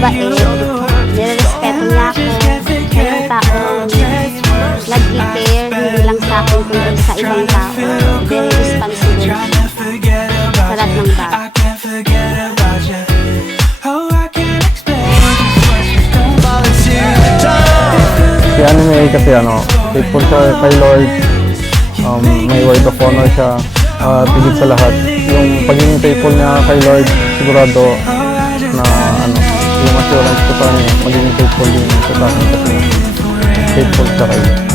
mabait, nirespeto niya ako. Siya yung tao, nag-care, hindi lang sa akin, kundi sa ibang tao. Very responsible sa lahat ng tao. Si Anime kasi faithful siya kay Lord, may word of honor siya, tigit sa lahat. Yung pagiging faithful niya kay Lord, sigurado na yung assurance ko sa kanya, magiging faithful din siya sa akin kasi faithful siya kay Lord.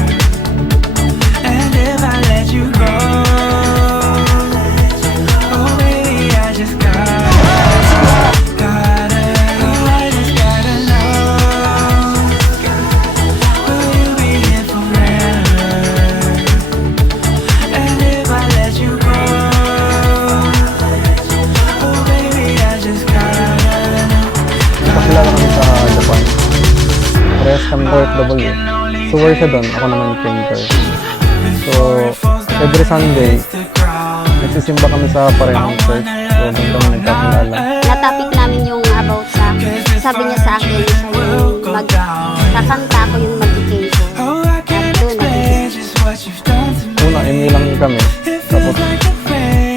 Nakilala kami sa Japan. Parehas kami OFW. So work siya doon, ako naman painter. So every Sunday, nagsisimba kami sa parehong church. So doon kami nagkakilala. Natapik namin yung about sa, sabi niya sa akin, siya yung kakanta ko yung mag-ikay ko. At doon, Una, email lang kami. Tapos,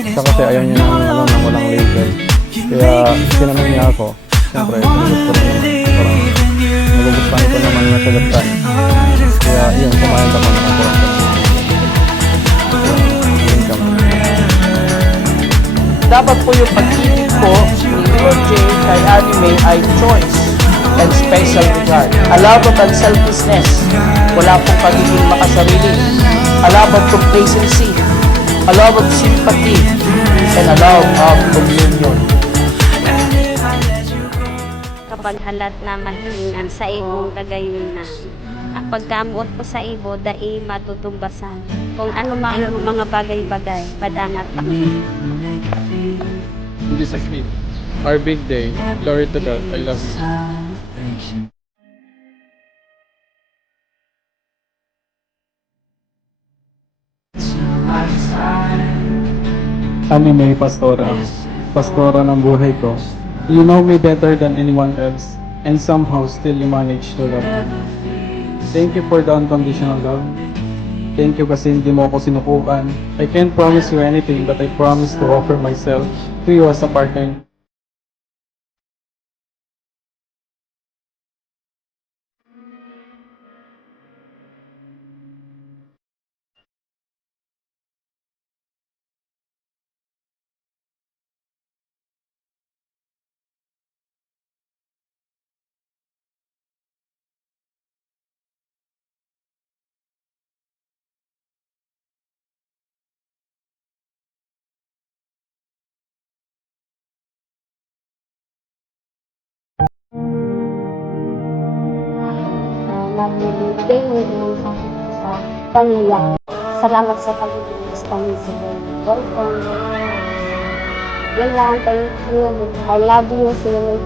siya kasi ayaw niya ng walang label. Kaya sinanong niya ako. Siyempre, sinagot ko rin naman. Parang nagugustuhan ko naman na sagutan. Kaya yun, kumayag ako ng kurang kami. Yun kami. Dapat po yung pag-ibig ko ni Lord J kay Anime ay choice and special regard. A love of unselfishness. Wala pong pagiging makasarili. A love of complacency. A love of sympathy. And a love of communion. kapag halat na mahilingan sa imong kagayunan. Ang pagkamuot ko sa ibo, dai matutumbasan. Kung ano man ang mga bagay-bagay, padangat ako. This is me. Our big day. Glory to God. I love you. Anime Pastora. Pastora ng buhay ko. You know me better than anyone else, and somehow still you manage to love me. Thank you for the unconditional love. Thank you kasi hindi mo ako sinukukan. I can't promise you anything, but I promise to offer myself to you as a partner. Magbibigay ng sa pangayak. Salamat sa pag-ibig sa welcome. Yan lang, thank you. I love you, Lord.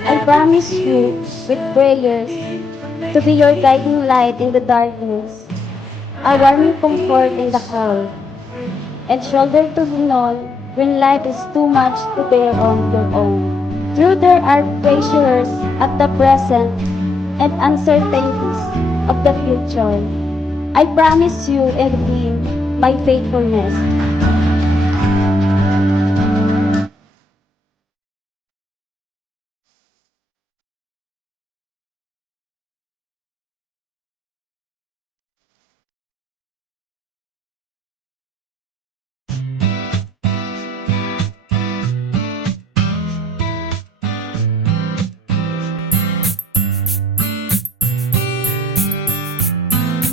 I promise you, with prayers, to be your guiding light in the darkness, a warming comfort in the cold, and shoulder to lean on when life is too much to bear on your own. Through there are pressures at the present and uncertainties of the future. I promise you and Him my faithfulness.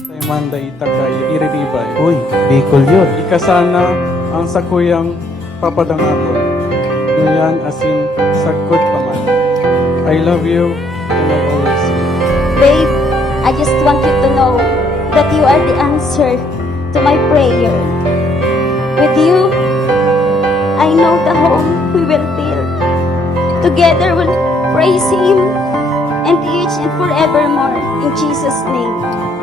Sa Manday, Tagay, Iriribay. Uy, Bicol yun. Ikasana ang sakuyang papadangaton. Nguyan asin sagkot paman. I love you and I always will. Babe, I just want you to know that you are the answer to my prayer. With you, I know the home we will build. Together we'll praise Him and each and forevermore in Jesus' name.